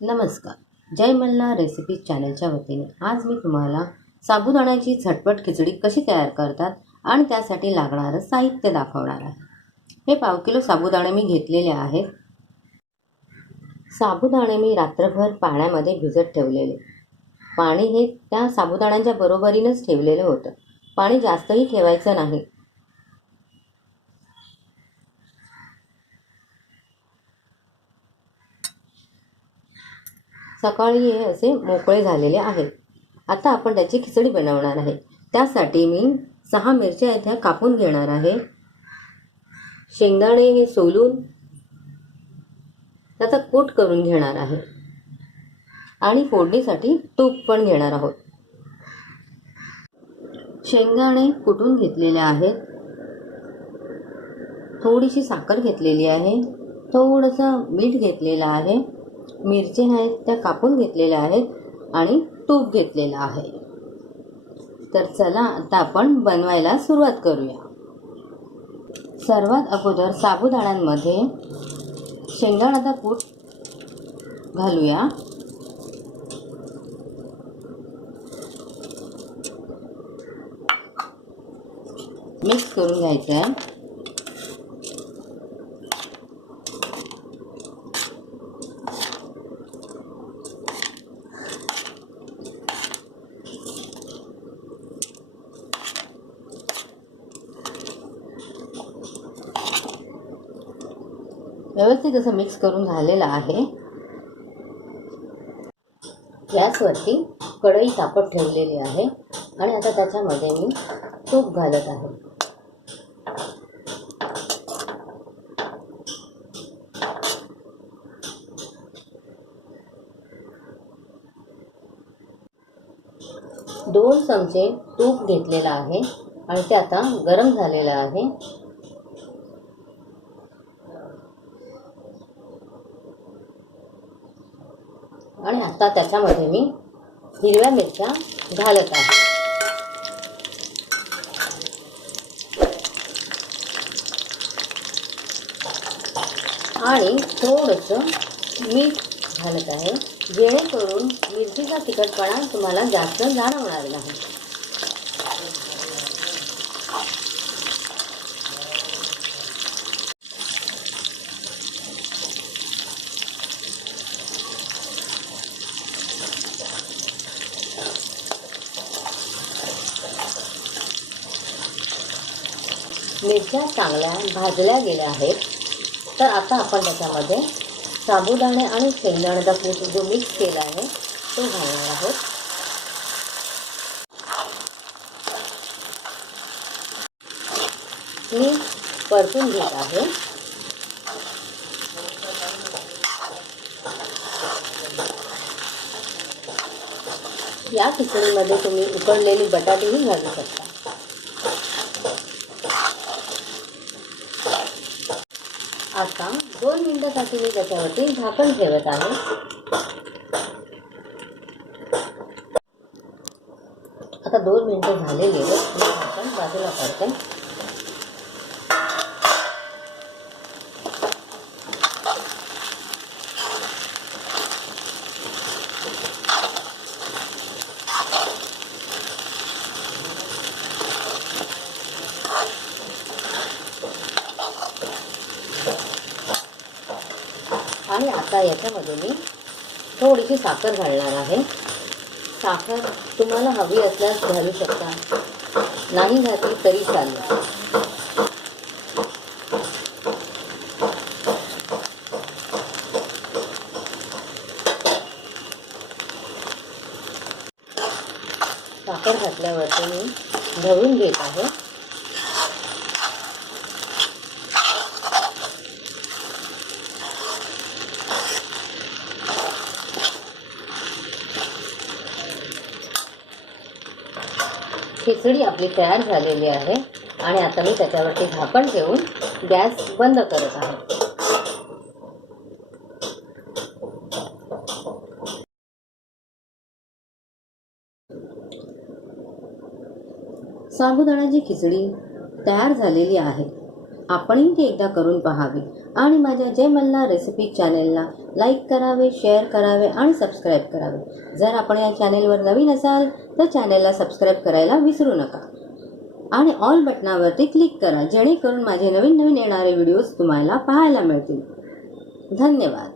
नमस्कार. जय मल्हार रेसिपी चॅनलच्या वतीने आज मी तुम्हाला साबुदाण्याची झटपट खिचडी कशी तयार करतात आणि त्यासाठी लागणारं साहित्य दाखवणार आहे. हे 1/2 किलो साबुदाणे मी घेतलेले आहेत. साबुदाणे मी रात्रभर पाण्यामध्ये भिजत ठेवलेले. पाणी हे त्या साबुदाण्यांच्या बरोबरीनंच ठेवलेलं होतं. पाणी जास्तही ठेवायचं नाही. सकाळी हे असे मोकळे झालेले आहेत. आता आपण त्याची खिचडी बनवणार आहे. त्यासाठी मी 6 मिरच्या इथे कापून घेणार आहे. शेंगदाणे हे सोलून त्याचा कूट करून घेणार आहे आणि फोडणीसाठी तूप पण घेणार आहोत. शेंगदाणे कुटून घेतलेले आहेत. थोडीशी साखर घेतलेली आहे. थोडंसं मीठ घेतलेलं आहे. मिरची आहेत त्या कापून घेतलेल्या आहेत आणि तूप घेतलेलं आहे. तर चला आता आपण बनवायला सुरुवात करूया. सर्वात अगोदर साबुदाण्यांमध्ये शेंगदाण्याचा कूट घालूया. मिक्स करून घ्यायचं आहे. व्यवस्थित असं मिक्स करून झालेलं आहे. गॅसवरती कढई तापत ठेवलेली आहे आणि आता त्याच्यामध्ये मी तूप घालत आहे. दोन चमचे तूप घेतलेलं आहे आणि ते आता गरम झालेलं आहे. आणि आता त्याच्यामध्ये मी हिरव्या मिरच्या घालत आहे. आणि थोडंसं मीठ घालत आहे जेणेकरून मिरचीचा तिखटपणा तुम्हाला जास्त जाणवणार नाही. मिरच्या चांगल्या भाजल्या गेल्या आहेत. तर आता आपण त्याच्यामध्ये साबुदाणे आणि शेंगदाण्याचा कूट जो मिक्स केला आहे तो घालणार आहोत. मी परतून घेत आहे. या खिचडीमध्ये तुम्ही उकडलेली बटाटेही घालू शकता. आता 2 मिनिटांसाठी मी त्याच्यावरती झाकण ठेवत आहे. आता 2 मिनिटं झालेली आहेत. मी झाकण बाजूला काढते. आणि आता याच्यामध्ये मी थोडीशी साखर घालणार आहे. साखर तुम्हाला हवी असल्यास घालू शकता, नाही घातली तरी चालेल. साखर घातल्यावरती मी ढवळून घेत आहे. खिचडी आपली तयार झालेली आहे आणि आता मी त्याच्यावरती झाकण ठेवून गॅस बंद करत आहे. साबुदाण्याची खिचडी तयार झालेली आहे. आपणही ती एकदा करून पाहावी आणि माझ्या जय मल्हार रेसिपी चॅनेलला लाईक करावे, शेअर करावे आणि सबस्क्राईब करावे. जर आपण या चॅनेलवर नवीन असाल तर चॅनेलला सबस्क्राईब करायला विसरू नका आणि ऑल बटनावरती क्लिक करा, जेणेकरून माझे नवीन नवीन येणारे व्हिडिओज तुम्हाला पाहायला मिळतील. धन्यवाद.